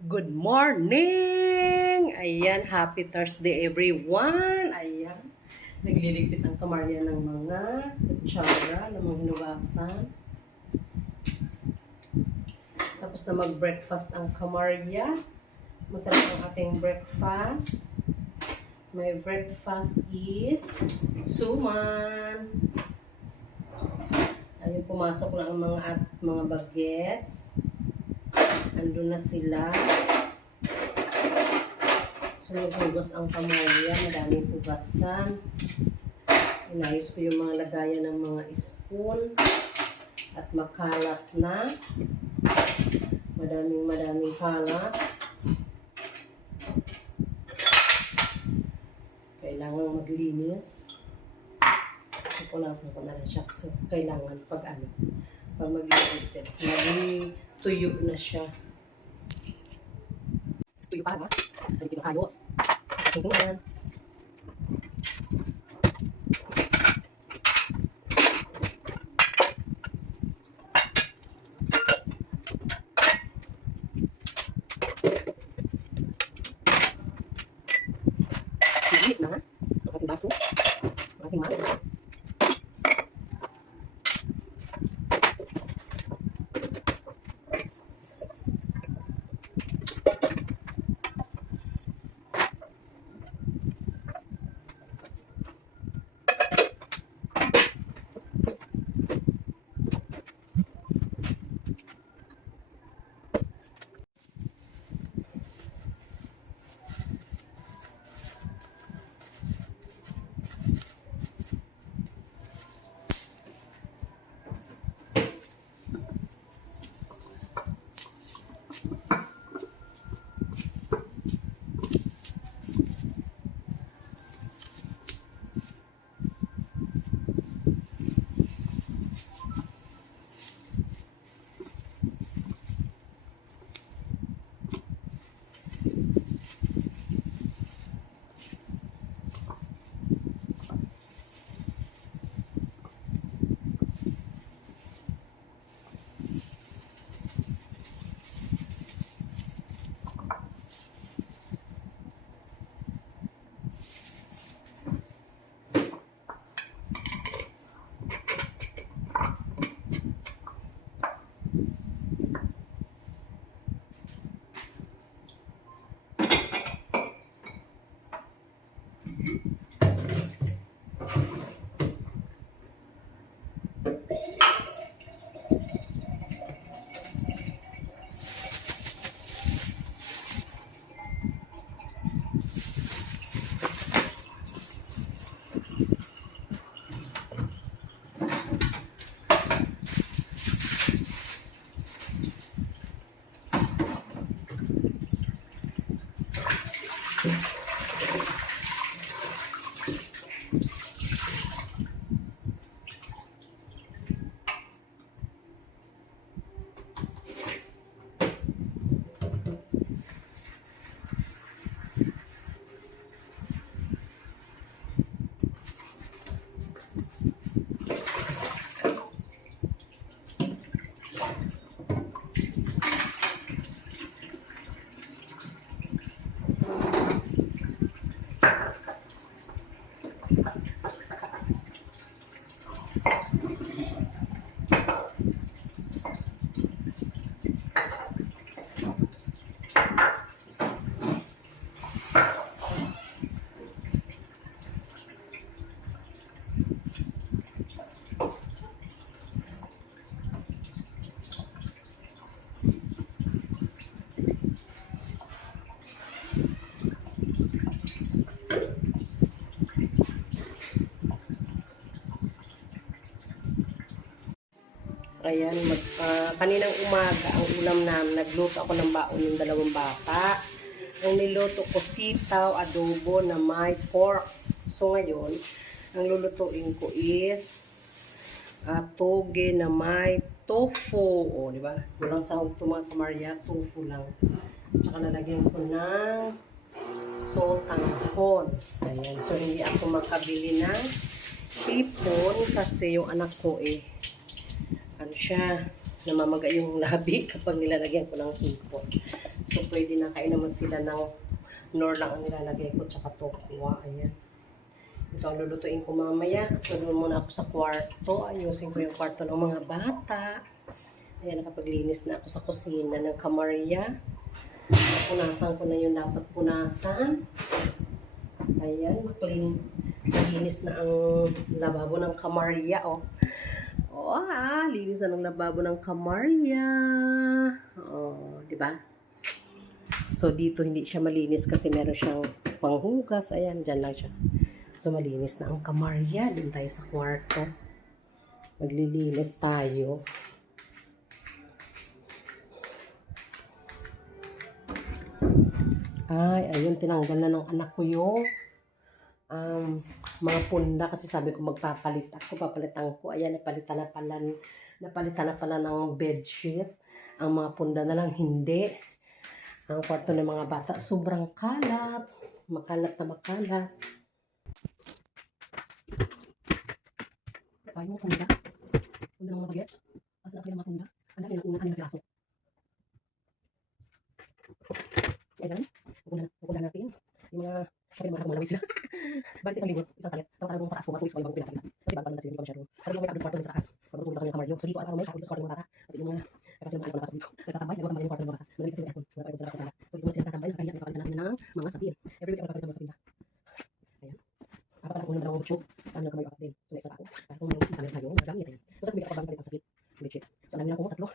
Good morning! Ayan, happy Thursday everyone! Ayan, nagliligpit ang kamarya ng mga kutsara, ng mga hinugasan. Tapos na mag-breakfast ang kamarya. Masarap ang ating breakfast. My breakfast is suman. Ayun, pumasok na ang mga bagets. Andun na sila. So, naghugas ang kamarya. Madaming hugasan. Inayos ko yung mga lagayan ng mga spoon. At makalat na. Madaming kalat. Kailangan maglinis. Pupunasan ko na rin siya. So, kailangan pag maglinis. Tuyo na siya. Tuyo pa, ha? Hindi kinakayos. Tingnan. Bilis na, ha? Ang ating baso. Ang ating mahal. Ayan, kaninang umaga, ang ulam namin, nagluto ako ng baon ng dalawang bata. Ang niluto ko, sitaw, adobo na may pork. So ngayon, ang lulutuin ko is toge na may tofu. O, di ba? Walang sahog ito mga kamarya, tofu lang. Tsaka lalagyan ko ng sotanghon. Ayan, so hindi ako makabili ng hipon kasi yung anak ko ano siya, namamaga yung labi kapag nilalagyan ko ng hipon. So, pwede na kain naman sila ng nor lang ang nilalagay ko, tsaka tokwa. Ayan. Ito ang lulutuin ko mamaya. So, doon muna ako sa kwarto. Ayusin ko yung kwarto ng mga bata. Ayan, nakapaglinis na ako sa kusina ng kamarya. Punasan ko na yung dapat punasan. Ayan, linis na ang lababo ng kamarya, oh. Oh, linis na ng lababo ng kamarya. Oh, di ba? So, dito hindi siya malinis kasi meron siyang panghugas. Ayan, dyan lang siya. So, malinis na ang kamarya. Doon tayo sa kwarto. Maglilinis tayo. Ay, ayun, tinanggal na ng anak ko yung mga punda kasi sabi ko magpapalit ako, papalitan ko. Ayan, napalitan na pala ng bedsheet. Ang mga punda na lang hindi. Ang kwarto ng mga bata, sobrang kalat. Makalat na makalat. Ayaw mo punda. Punda ng mga bagets. Kasi ako yung mga punda. Ang dami ng unang kanina piraso. So, ayan. Pupunta natin. Yung mga sabi ng mga malawin sila. Bali sa isang linggo, isang palit. Tawag mo sa taas, kumakulis ko yung bagong pinapakita. Kasi bago na sila, hindi ko masyado. Sabi mo may kapit kwarto sa taas. Pagkutulog ako ng kamaryo. So dito, araw may kapit sa kwarto ng mga bata. At yung mga kasi naman ako dito. Nagtatambay, nagtatambay yung kwarto ng mga bata. Malamig kasi yung aircon. Wala sa sala. So dito sila tatambay, nakahiya, napapalitan natin ng mga sapir. Every week, napapalitan ng mga sapir. Ayan. Napapalitan ko ng dalawang butchog. Saan yung kamaryo ako din. So naisa pa ako. Para kung may kamay tayo, magamit tayo. So sabi ko, ako bagong palit ng sapir. Legit. So alam niyo lang ko, tatlo.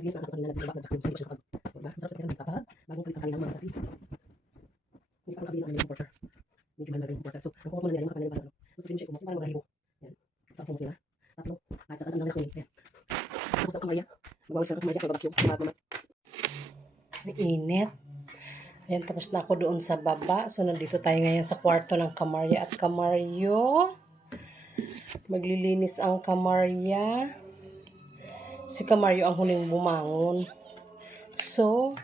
Naglinis na anak ko kanina, nag-vacuum. So hindi ko siya nakapag. Diba? Masarap sa kanya nagkapag. Bagong palit ang kanina mga sapir. Hindi pa kabili ng kanilang porter. Medyo mahal yung porter. So, ang kuha ko na nila yung mga kanilang parang so, sabihin siya kung parang magahibo. Yan. Tatlo sila. Tatlo. Kahit sa saan lang ako yun. Ayan. Tapos ang kamarya. Magwawag sa kamarya. Magbabakyong. Ang init. Ayan, tapos na ako doon sa baba. So, nandito tayo ngayon sa kwarto ng kamarya at kamaryo. Maglilinis ang kamarya. Si kamaryo ang huling bumangon. So,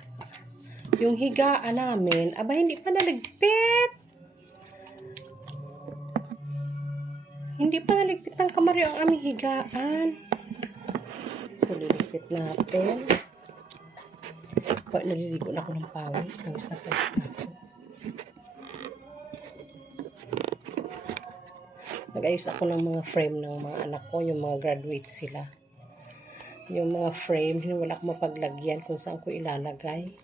yung higaan namin, aba hindi pa naligpit. Hindi pa naligpit ng kamaryo ang aming higaan. So, liligpit natin. Naliligo na ako ng pawis. Pawis na ako. Nag-ayos ako ng mga frame ng mga anak ko, yung mga graduate sila. Yung mga frame, wala akong mapaglagyan kung saan ko ilalagay.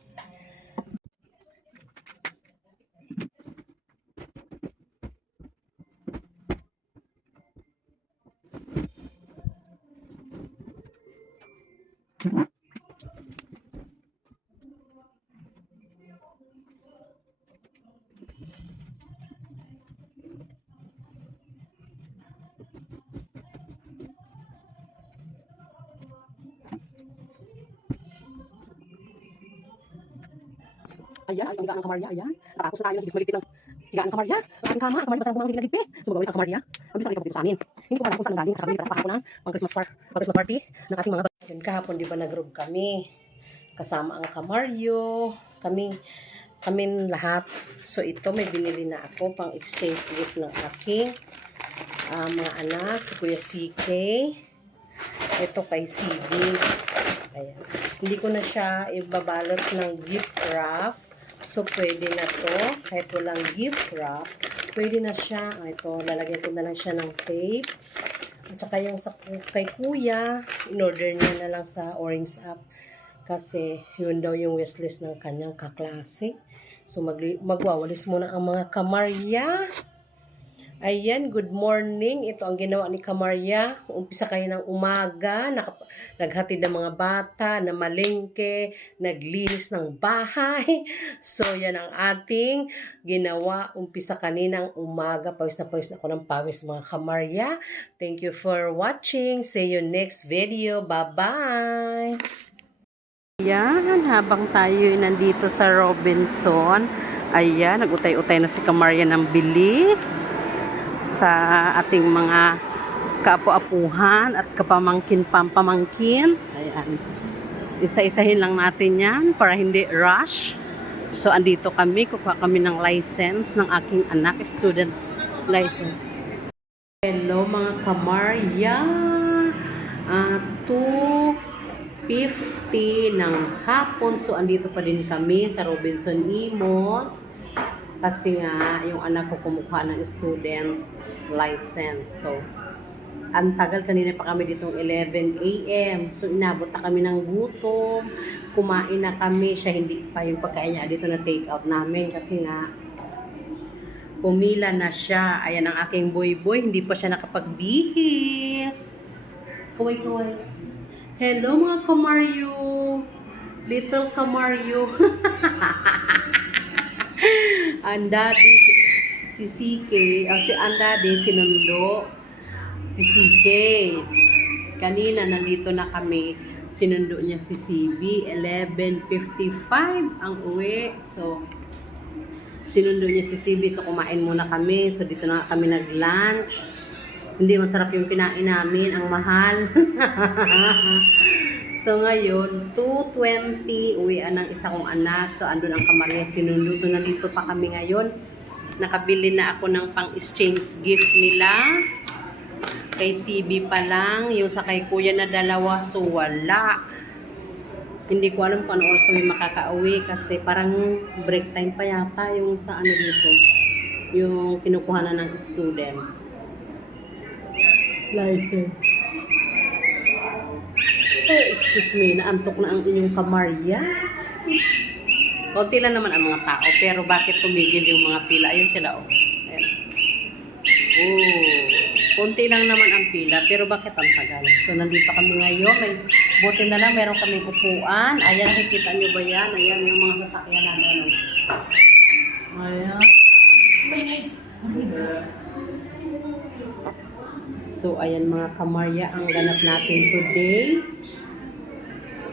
Ayan, ayos ang higaan ng kamarya. Ayan. Natapos na tayo magligpit ng higaan ng kamarya. Ang ating kama, ang kamarya basta ang mga ligpit. So, magawin sa kamarya. Ang bisa ang ipapagpito sa amin. Hindi ko alam kung saan galing. Kasabay, para kahapon ng pang-Christmas party ng ating mga yun, kahapon, di ba, nag-group kami. Kasama ang kamaryo. Kami lahat. So, ito, may binili na ako pang exchange gift ng aking mga anak. Si Kuya CK. Ito kay CB. Ayan. Hindi ko na siya ibabalot ng gift wrap. So, pwede na to. Kahit walang gift wrap, pwede na siya. Ito, lalagyan ko na lang siya ng tape. At saka yung sa kay kuya, in-order niya na lang sa Orange app. Kasi, yun daw yung wishlist ng kanyang kaklase. So, magwawalis muna ang mga kamarya. Ayan, good morning. Ito ang ginawa ni Kamarya. Umpisa kayo ng umaga, naghatid ng mga bata, na malengke, naglinis ng bahay. So, yan ang ating ginawa. Umpisa kaninang umaga. Pawis na ako ng pawis mga Kamarya. Thank you for watching. See you next video. Bye-bye! Ayan, habang tayo nandito sa Robinson, ayan, nag-utay-utay na si Kamarya ng bili sa ating mga kaapu-apuhan at kapamangkin-pampamangkin. Ayan. Isa-isahin lang natin yan para hindi rush. So, andito kami. Kukuha kami ng license ng aking anak. Student license. Hello mga kamarya. 11:50 ng hapon. So, andito pa din kami sa Robinson Imos. Kasi nga, yung anak ko kumukuha ng student license. So, ang tagal, kanina pa kami ditong 11 a.m. So, inabot na kami ng gutom. Kumain na kami. Siya hindi pa yung pagkain niya dito na take out namin. Kasi nga, pumila na siya. Ayan ang aking boy-boy. Hindi pa siya nakapagbihis. Kuway-kuway. Hello mga kamaryo. Little kamaryo. Ang daddy, si CK. Si ang daddy, sinundo. Si CK. Kanina, nandito na kami. Sinundo niya si CB. 11:55 ang uwi. So, sinundo niya si CB. So, kumain muna kami. So, dito na kami nag-lunch. Hindi masarap yung kinain namin. Ang mahal. So, ngayon, 2:20, uwian ng isa kong anak. So, andun ang kamarya sinundo. So, nandito pa kami ngayon. Nakabili na ako ng pang-exchange gift nila. Kay CB pa lang. Yung sa kay kuya na dalawa, so wala. Hindi ko alam kung anong oras kami makakauwi kasi parang break time pa yata yung sa ano dito. Yung kinukuha na ng student license. Oh, excuse me, naantok na ang inyong kamarya. Konti lang naman ang mga tao, pero bakit tumigil yung mga pila? Ayun sila, oh. Ayan. Oh, konti lang naman ang pila, pero bakit ang tagal? So, nandito kami ngayon. Buti na lang, meron kaming upuan. Ayan, nakikita nyo ba yan? Ayan, yung mga sasakyan na ano. Ayan. So, ayan mga kamarya, ang ganap natin today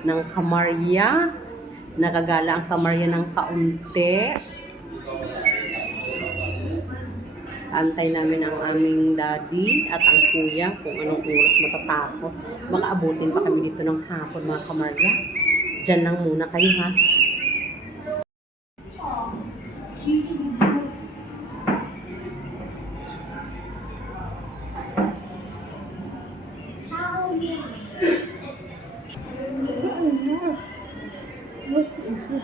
ng kamarya. Nakagala ang kamarya ng kaunti. Antay namin ang aming daddy at ang kuya kung anong oras matatapos. Baka abutin pa kami dito ng hapon mga kamarya. Diyan lang muna kayo ha. What is it?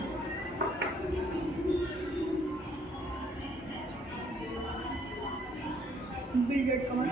Billiard ka man?